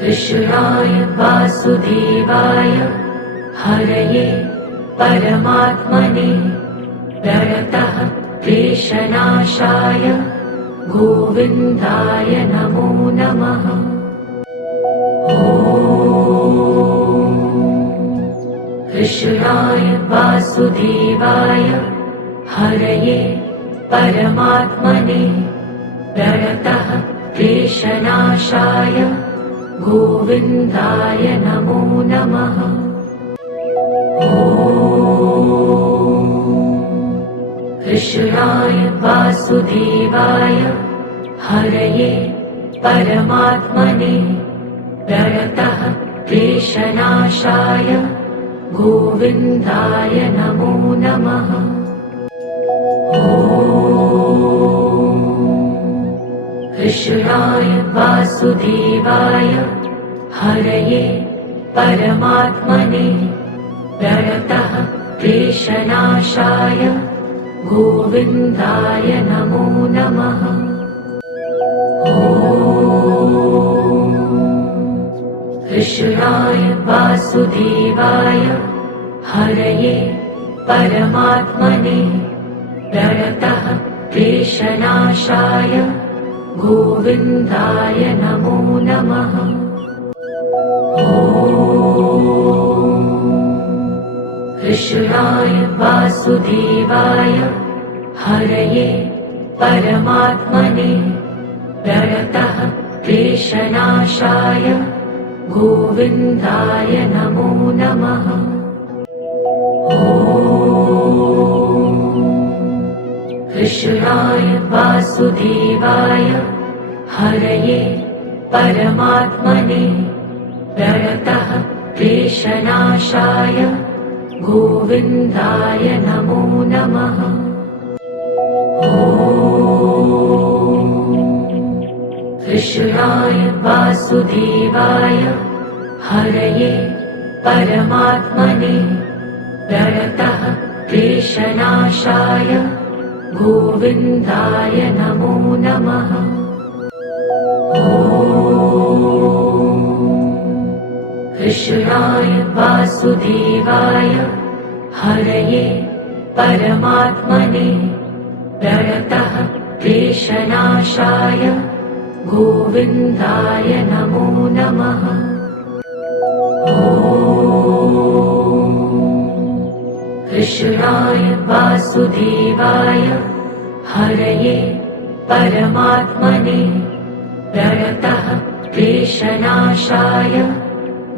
कृष्णाय वासुदेवाय हरये परमात्मने प्रणतः क्लेशनाशाय गोविन्दाय नमो नमः। कृष्णाय वासुदेवाय हरये परमात्मने प्रणतः क्लेशनाशाय गोविन्दाय नमो नमः। कृष्णाय वासुदेवाय हरये परमात्मने प्रणतः क्लेशनाशाय गोविन्दाय नमो नमः। कृष्णाय वासुदेवाय हरये परमात्मने प्रणतः क्लेशनाशाय गोविन्दाय नमो नमः। कृष्णाय वासुदेवाय हरये परमात्मने प्रणतः क्लेशनाशाय गोविन्दाय नमो नमः। कृष्णाय वासुदेवाय हरये परमात्मने प्रणतः क्लेशनाशाय गोविन्दाय नमो नमः। कृष्णाय वासुदेवाय हरये परमात्मने प्रणतः क्लेशनाशाय गोविन्दाय नमो नमः। कृष्णाय वासुदेवाय हरये परमात्मने प्रणतः क्लेशनाशाय गोविन्दाय नमो नमः। कृष्णाय वासुदेवाय हरये परमात्मने प्रणतः क्लेशनाशाय गोविन्दाय नमो नमः। कृष्णाय वासुदेवाय हरये परमात्मने प्रणतः क्लेशनाशाय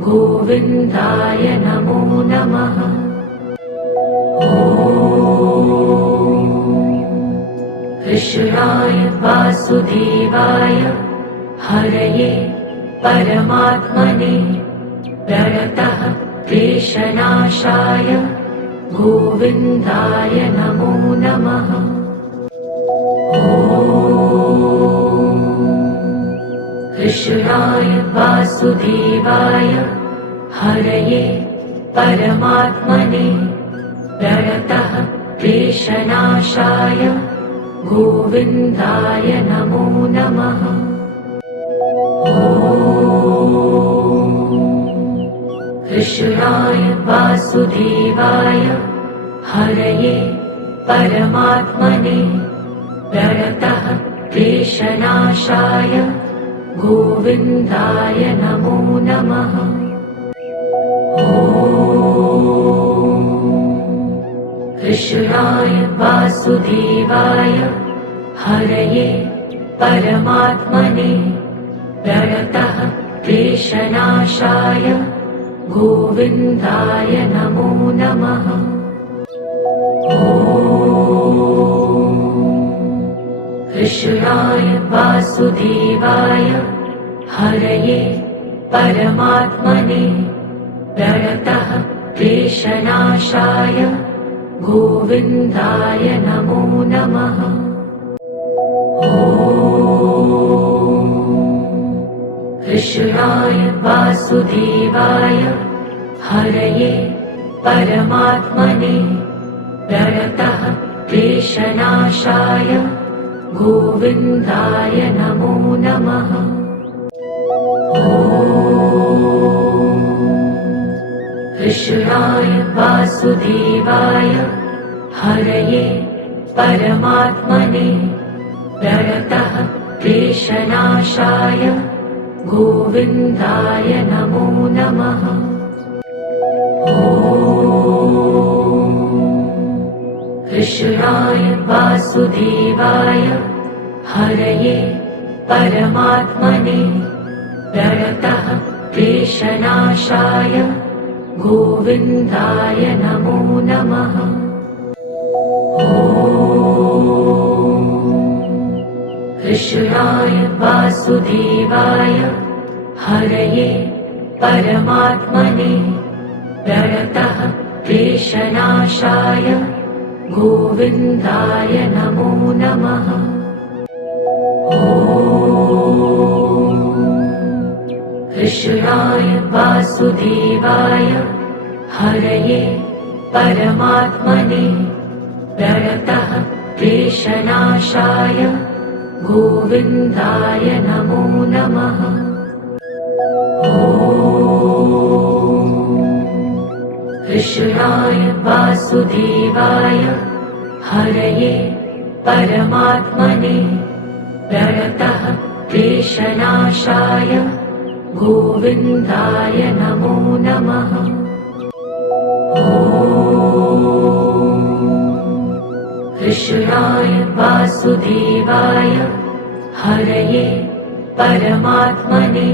गोविन्दाय नमो नमः। कृष्णाय वासुदेवाय हरये परमात्मने प्रणतः क्लेशनाशाय गोविन्दाय नमो नमः। कृष्णाय वासुदेवाय हरये परमात्मने प्रणतः क्लेशनाशाय गोविन्दाय नमो नमः। कृष्णाय वासुदेवाय हरये परमात्मने प्रणतः क्लेशनाशाय गोविन्दाय नमो नमः। कृष्णाय वासुदेवाय हरये परमात्मने प्रणतः क्लेशनाशाय गोविन्दाय नमो नमः। कृष्णाय वासुदेवाय हरये परमात्मने प्रणतः क्लेशनाशाय गोविन्दाय नमो नमः। कृष्णाय वासुदेवाय हरये परमात्मने प्रणतः क्लेशनाशाय गोविन्दाय नमो नमः। कृष्णाय वासुदेवाय हरये परमात्मने प्रणतः क्लेशनाशाय गोविन्दाय नमो नमः। कृष्णाय वासुदेवाय हरये परमात्मने प्रणतः क्लेशनाशाय गोविन्दाय नमो नमः। कृष्णाय वासुदेवाय हरये परमात्मने प्रणतः क्लेशनाशाय गोविन्दाय नमो नमः। कृष्णाय वासुदेवाय हरये परमात्मने प्रणतः क्लेशनाशाय गोविन्दाय नमो नमः। कृष्णाय वासुदेवाय हरये परमात्मने प्रणतः क्लेशनाशाय गोविन्दाय नमो नमः। कृष्णाय वासुदेवाय हरये परमात्मने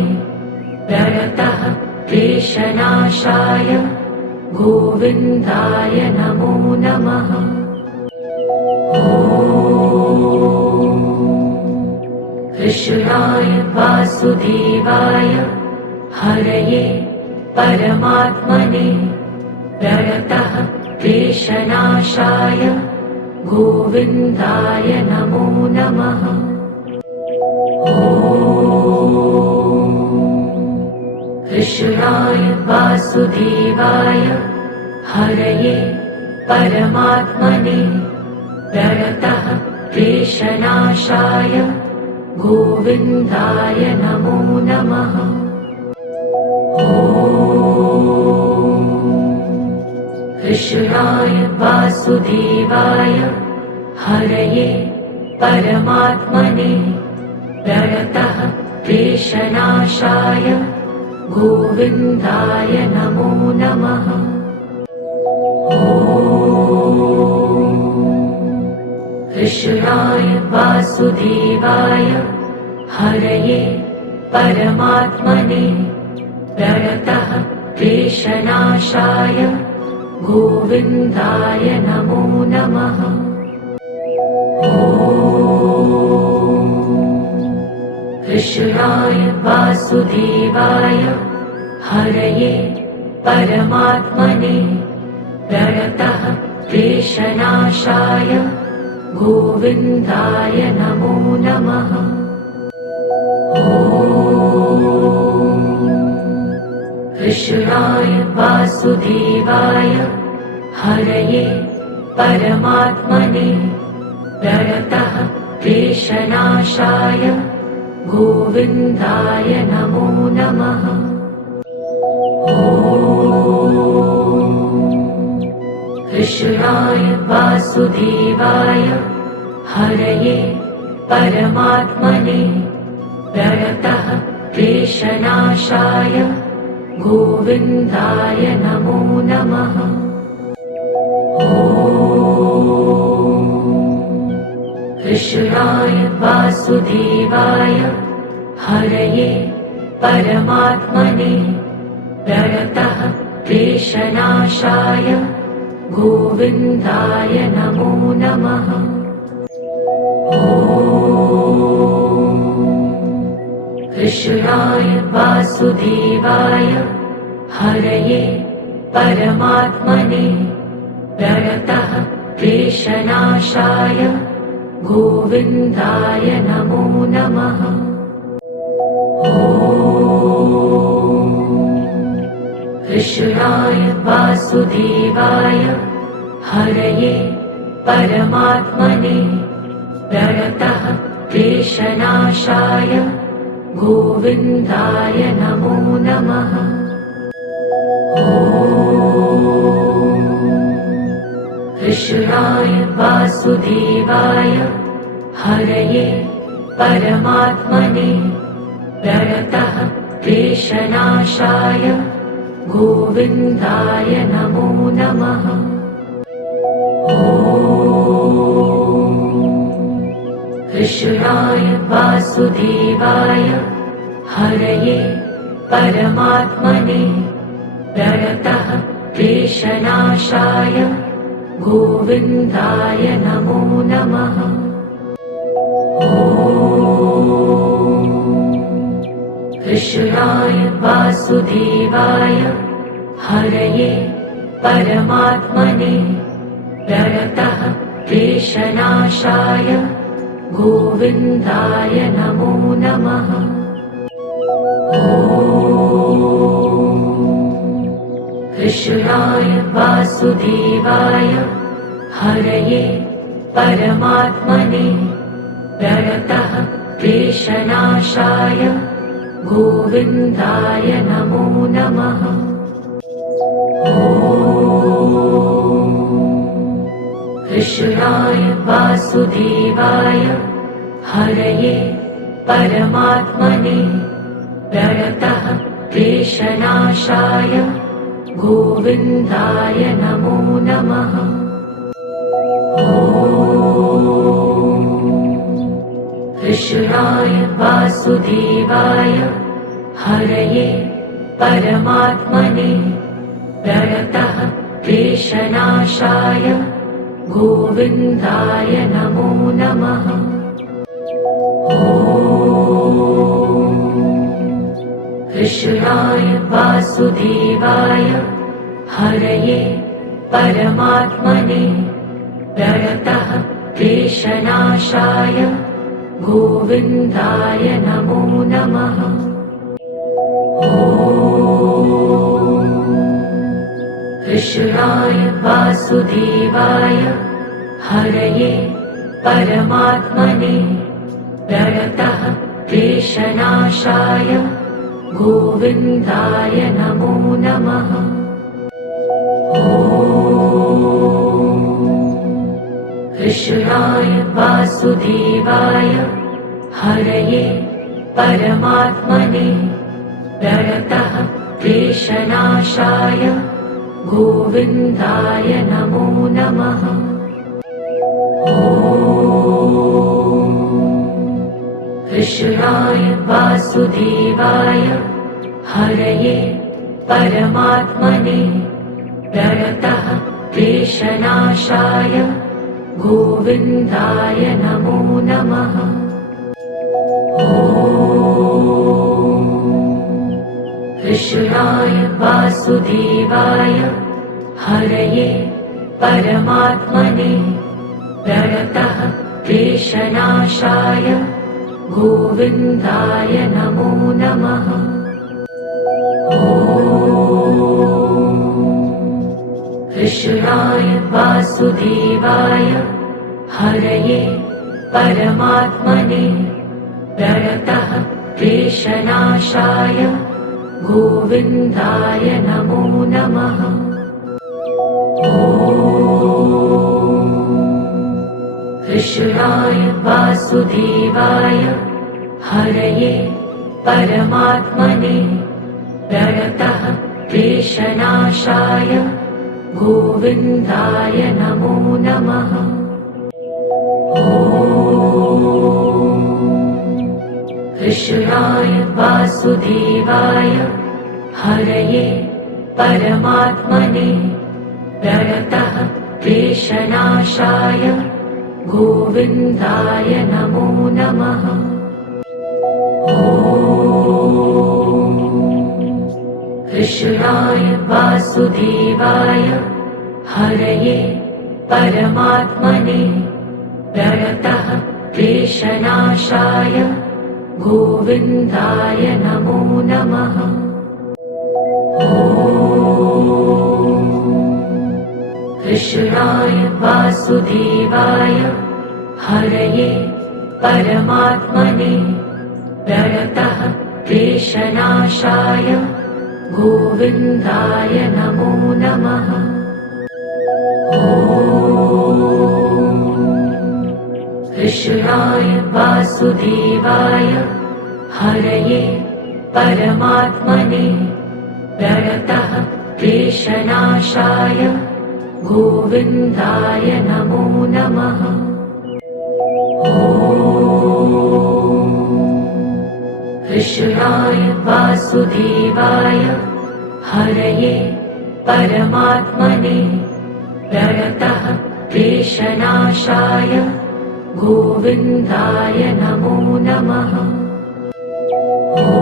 प्रणतः क्लेशनाशाय गोविन्दाय नमो नमः। कृष्णाय वासुदेवाय हरये परमात्मने प्रणतः क्लेशनाशाय गोविन्दाय नमो नमः। कृष्णाय वासुदेवाय हरये परमात्मने प्रणतः क्लेशनाशाय गोविन्दाय नमो नमः। कृष्णाय वासुदेवाय हरये परमात्मने प्रणतः क्लेशनाशाय गोविन्दाय नमो नमः। कृष्णाय वासुदेवाय हरये परमात्मने प्रणतः क्लेशनाशाय गोविन्दाय नमो नमः। कृष्णाय वासुदेवाय हरये परमात्मने प्रणतः क्लेशनाशाय गोविन्दाय नमो नमः। कृष्णाय वासुदेवाय हरये परमात्मने प्रणतः क्लेशनाशाय गोविन्दाय नमो नमः। कृष्णाय वासुदेवाय हरये परमात्मने प्रणतः क्लेशनाशाय गोविन्दाय नमो नमः। कृष्णाय वासुदेवाय हरये परमात्मने प्रणतः क्लेशनाशाय गोविन्दाय नमो नमः। कृष्णाय वासुदेवाय हरये परमात्मने प्रणतः क्लेशनाशाय गोविन्दाय नमो नमः। कृष्णाय वासुदेवाय हरये परमात्मने प्रणतः क्लेशनाशाय गोविन्दाय नमो नमः। कृष्णाय वासुदेवाय हरये परमात्मने प्रणतः क्लेशनाशाय गोविन्दाय नमो नमः। कृष्णाय वासुदेवाय हरये परमात्मने प्रणतः क्लेशनाशाय गोविन्दाय नमो नमः। कृष्णाय वासुदेवाय हरये परमात्मने प्रणतः क्लेशनाशाय गोविन्दाय नमो नमः। कृष्णाय वासुदेवाय हरये परमात्मने प्रणतः क्लेशनाशाय गोविन्दाय नमो नमः। कृष्णाय वासुदेवाय हरये परमात्मने प्रणतः क्लेशनाशाय गोविन्दाय नमो नमः। कृष्णाय वासुदेवाय हरये परमात्मने प्रणतः क्लेशनाशाय गोविन्दाय नमो नमः। कृष्णाय वासुदेवाय हरये परमात्मने प्रणतः क्लेशनाशाय गोविन्दाय नमो नमः। कृष्णाय वासुदेवाय हरये परमात्मने प्रणतः क्लेशनाशाय गोविन्दाय नमो नमः। कृष्णाय वासुदेवाय हरये परमात्मने प्रणतः क्लेशनाशाय गोविन्दाय नमो नमः। कृष्णाय वासुदेवाय हरये परमात्मने प्रणतः क्लेशनाशाय गोविन्दाय नमो नमः। कृष्णाय वासुदेवाय हरये परमात्मने प्रणतः क्लेशनाशाय गोविन्दाय नमो नमः। कृष्णाय वासुदेवाय हरये परमात्मने प्रणतः क्लेशनाशाय गोविन्दाय नमो नमः। कृष्णाय वासुदेवाय हरये परमात्मने प्रणतः क्लेशनाशाय गोविन्दाय नमो नमः। कृष्णाय वासुदेवाय हरये परमात्मने प्रणतः क्लेशनाशाय गोविन्दाय नमो नमः। कृष्णाय वासुदेवाय हरये परमात्मने प्रणतः क्लेशनाशाय गोविन्दाय नमो नमः। कृष्णाय वासुदेवाय हरये परमात्मने प्रणतः क्लेशनाशाय गोविन्दाय नमो नमः। ॐ कृष्णाय वासुदेवाय हरये परमात्मने प्रणतः क्लेशनाशाय गोविन्दाय नमो नमः। ॐ कृष्णाय वासुदेवाय हरये परमात्मने प्रणतः क्लेशनाशाय गोविन्दाय नमो नमः। ॐ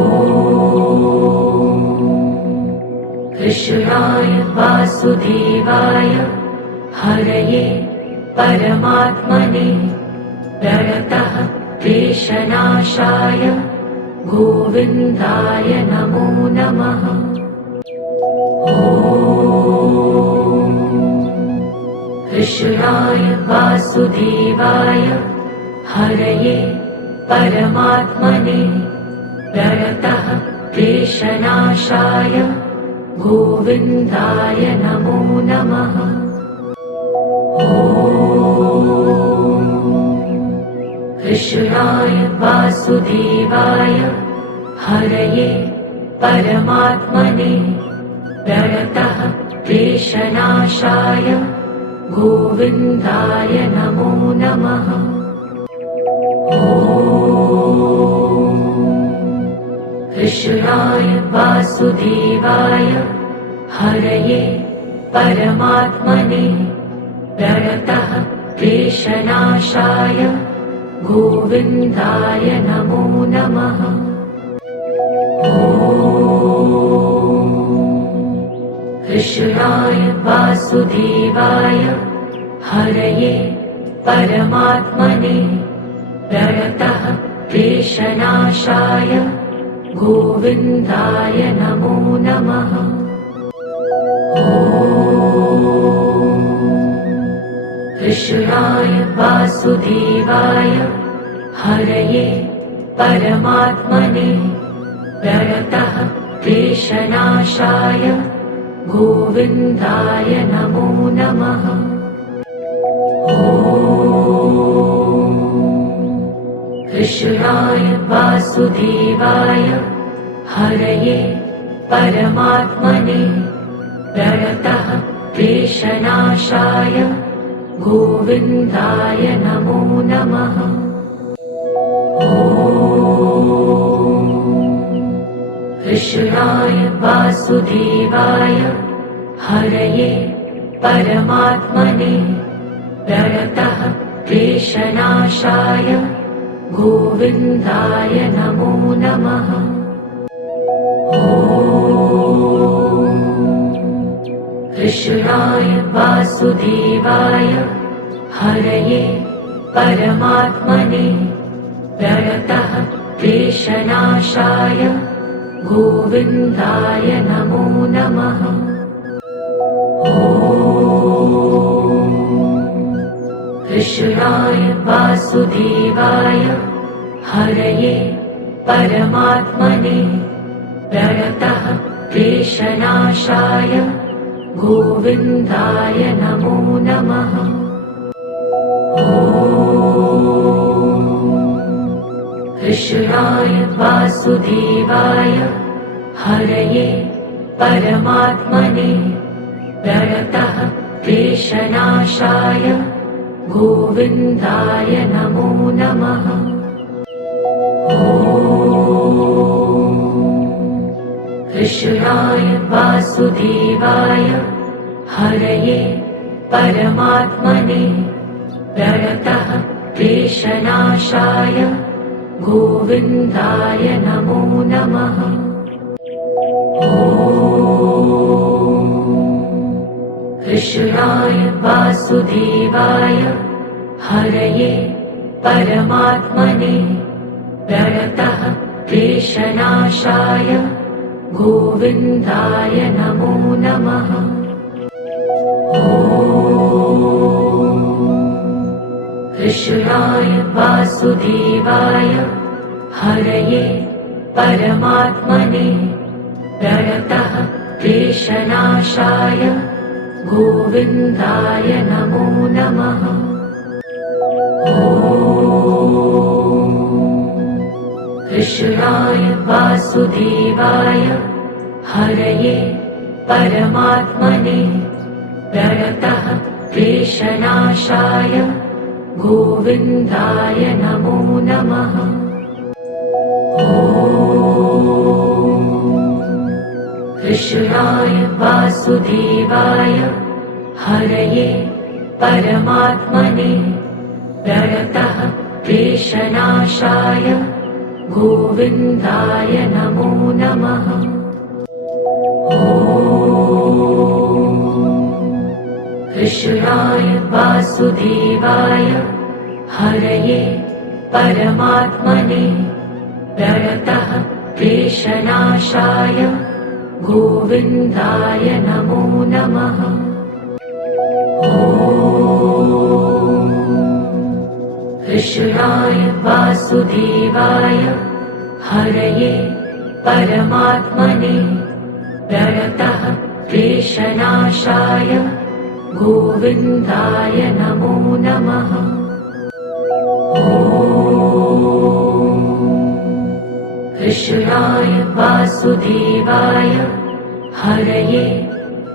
कृष्णाय वासुदेवाय हरये परमात्मने प्रणतः क्लेशनाशाय गोविन्दाय नमो नमः। ॐ कृष्णाय वासुदेवाय हरये परमात्मने प्रणतः क्लेशनाशाय गोविन्दाय नमो नमः। ॐ कृष्णाय वासुदेवाय हरये परमात्मने प्रणतः क्लेशनाशाय गोविन्दाय नमो नमः। ॐ कृष्णाय वासुदेवाय हरये परमात्मने प्रणतः क्लेशनाशाय गोविन्दाय नमो नमः। ॐ कृष्णाय वासुदेवाय हरये परमात्मने प्रणतः क्लेशनाशाय गोविन्दाय नमो नमः। ॐ कृष्णाय वासुदेवाय हरये परमात्मने प्रणतः क्लेशनाशाय गोविन्दाय नमो नमः। ॐ कृष्णाय वासुदेवाय हरये परमात्मने प्रणतः क्लेशनाशाय गोविन्दाय नमो नमः। ॐ कृष्णाय वासुदेवाय हरये परमात्मने प्रणतः क्लेशनाशाय गोविन्दाय नमो नमः। ॐ कृष्णाय वासुदेवाय हरये परमात्मने प्रणतः क्लेशनाशाय गोविन्दाय नमो नमः। ॐ कृष्णाय वासुदेवाय हरये परमात्मने प्रणतः क्लेशनाशाय गोविन्दाय नमो नमः। ॐ कृष्णाय वासुदेवाय हरये परमात्मने प्रणतः क्लेशनाशाय गोविन्दाय नमो नमः। ॐ कृष्णाय वासुदेवाय हरये परमात्मने प्रणतः क्लेशनाशाय गोविन्दाय नमो नमः। ॐ कृष्णाय वासुदेवाय हरये परमात्मने प्रणतः क्लेशनाशाय गोविन्दाय नमो नमः। ॐ कृष्णाय वासुदेवाय हरये परमात्मने प्रणतः क्लेशनाशाय गोविन्दाय नमो नमः। कृष्णाय वासुदेवाय हरये परमात्मने प्रणतः क्लेशनाशाय गोविन्दाय नमो नमः। कृष्णाय वासुदेवाय हरये परमात्मने प्रणतः क्लेशनाशाय गोविन्दाय नमो नमः। कृष्णाय वासुदेवाय हरये परमात्मने प्रणतः क्लेशनाशाय गोविन्दाय नमो नमः। कृष्णाय वासुदेवाय हरये परमात्मने प्रणतः क्लेशनाशाय गोविन्दाय नमो नमः। कृष्णाय वासुदेवाय हरये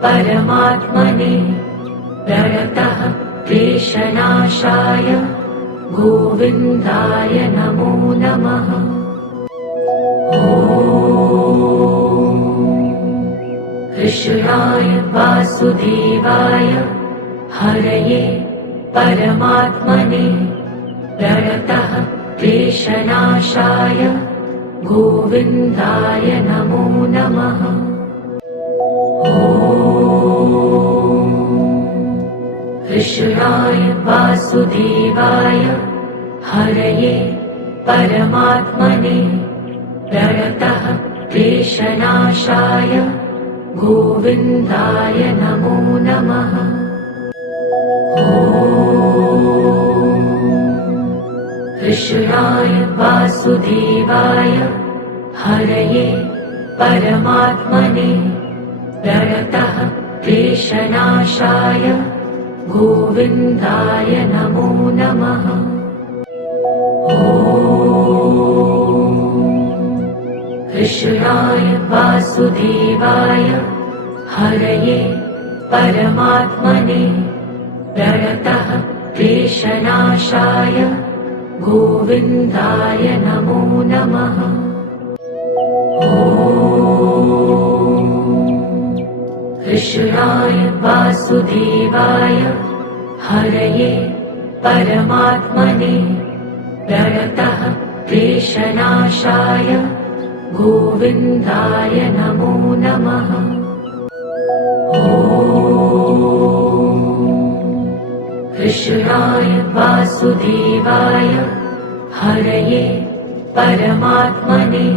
परमात्मने प्रणतः क्लेशनाशाय गोविन्दाय नमो नमः। कृष्णाय वासुदेवाय हरये परमात्मने प्रणतः क्लेशनाशाय गोविन्दाय नमो नमः। कृष्णाय वासुदेवाय हरये परमात्मने प्रणतः क्लेशनाशाय गोविन्दाय नमो नमः। कृष्णाय वासुदेवाय हरये परमात्मने प्रणतः क्लेशनाशाय गोविन्दाय नमो नमः। कृष्णाय वासुदेवाय हरये परमात्मने प्रणतः क्लेशनाशाय गोविन्दाय नमो नमः। कृष्णाय वासुदेवाय हरये परमात्मने प्रणतः क्लेशनाशाय गोविन्दाय नमो नमः। कृष्णाय वासुदेवाय हरये परमात्मने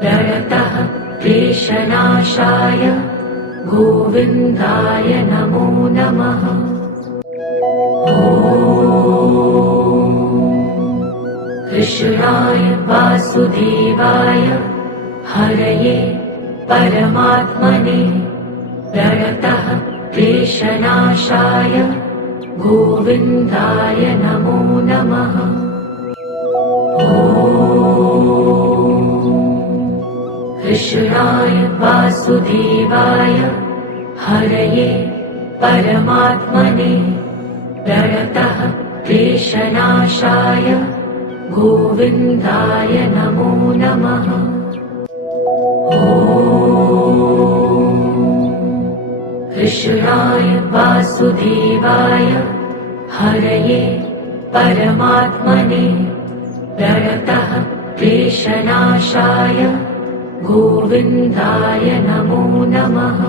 प्रणतः क्लेशनाशाय गोविन्दाय नमो नमः। कृष्णाय वासुदेवाय हरये परमात्मने प्रणतः क्लेशनाशाय गोविन्दाय नमो नमः। कृष्णाय वासुदेवाय हरये परमात्मने प्रणतः क्लेशनाशाय गोविन्दाय नमो नमः। कृष्णाय वासुदेवाय हरये परमात्मने प्रणतः क्लेशनाशाय गोविन्दाय नमो नमः।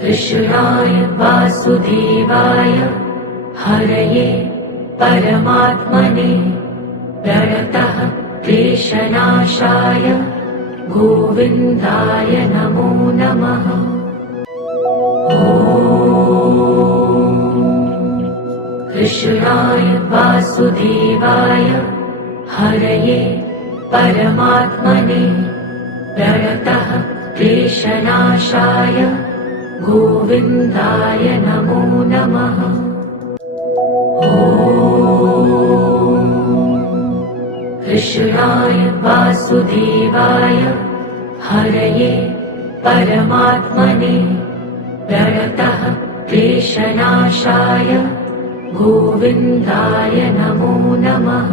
कृष्णाय वासुदेवाय हरये परमात्मने प्रणतः क्लेशनाशाय गोविन्दाय नमो नमः। कृष्णाय वासुदेवाय हरये परमात्मने प्रणतः क्लेशनाशाय गोविन्दाय नमो नमः। कृष्णाय वासुदेवाय हरये परमात्मने प्रणतः क्लेशनाशाय गोविन्दाय नमो नमः।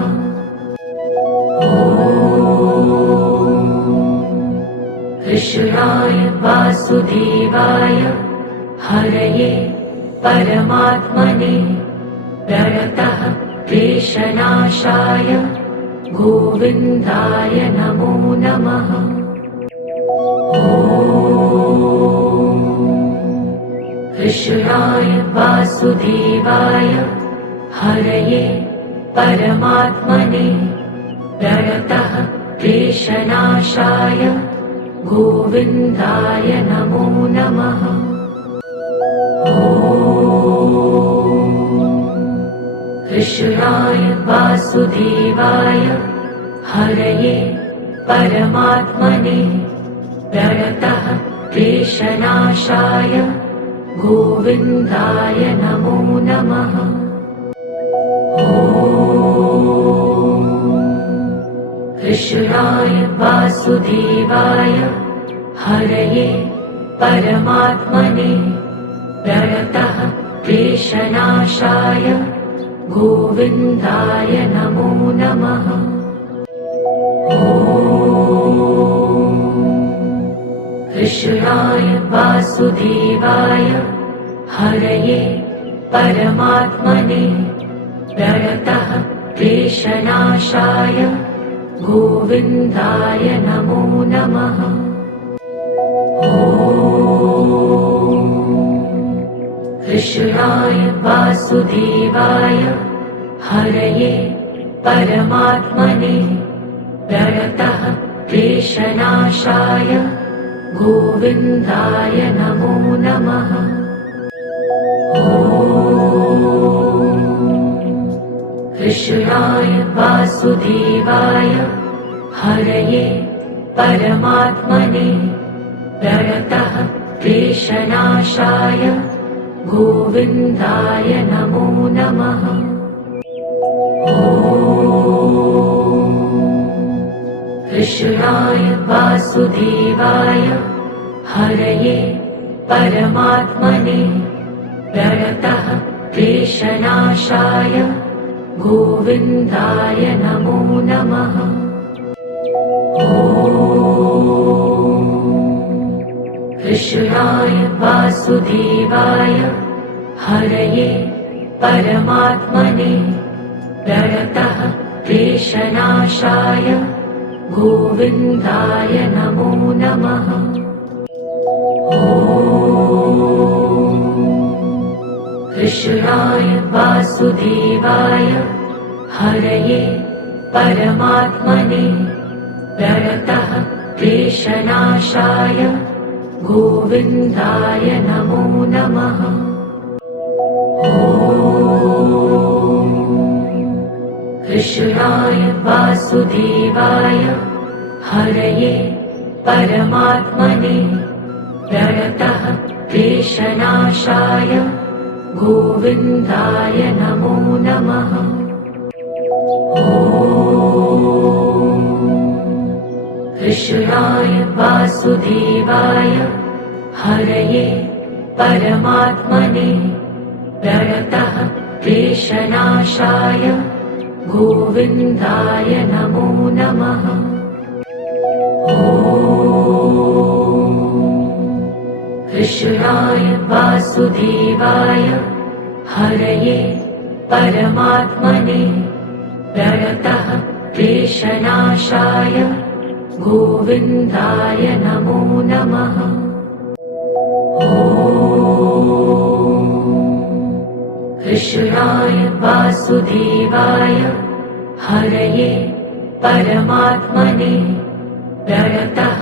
कृष्णाय वासुदेवाय हरये परमात्मने प्रणतः क्लेशनाशाय गोविन्दाय नमो नमः। कृष्णाय वासुदेवाय हरये परमात्मने प्रणतः क्लेशनाशाय गोविन्दाय नमो नमः। कृष्णाय वासुदेवाय हरये परमात्मने प्रणतः क्लेशनाशाय गोविन्दाय नमो नमः। कृष्णाय वासुदेवाय हरये परमात्मने प्रणतः क्लेशनाशाय गोविन्दाय नमो नमः। कृष्णाय वासुदेवाय हरये परमात्मने प्रणतः क्लेशनाशाय गोविन्दाय नमो नमः। कृष्णाय वासुदेवाय हरये परमात्मने प्रणतः क्लेशनाशाय गोविन्दाय नमो नमः। कृष्णाय वासुदेवाय हरये परमात्मने प्रणतः क्लेशनाशाय गोविन्दाय नमो नमः। कृष्णाय वासुदेवाय हरये परमात्मने प्रणतः क्लेशनाशाय गोविन्दाय नमो नमः। कृष्णाय वासुदेवाय हरये परमात्मने प्रणतः क्लेशनाशाय गोविन्दाय नमो नमः। कृष्णाय वासुदेवाय हरये परमात्मने प्रणतः क्लेशनाशाय गोविन्दाय नमो नमः। कृष्णाय वासुदेवाय हरये परमात्मने प्रणतः क्लेशनाशाय गोविन्दाय नमो नमः। कृष्णाय वासुदेवाय हरये परमात्मने प्रणतः क्लेशनाशाय गोविन्दाय नमो नमः। कृष्णाय वासुदेवाय हरये परमात्मने प्रणतः क्लेशनाशाय गोविन्दाय नमो नमः। कृष्णाय वासुदेवाय हरये परमात्मने प्रणतः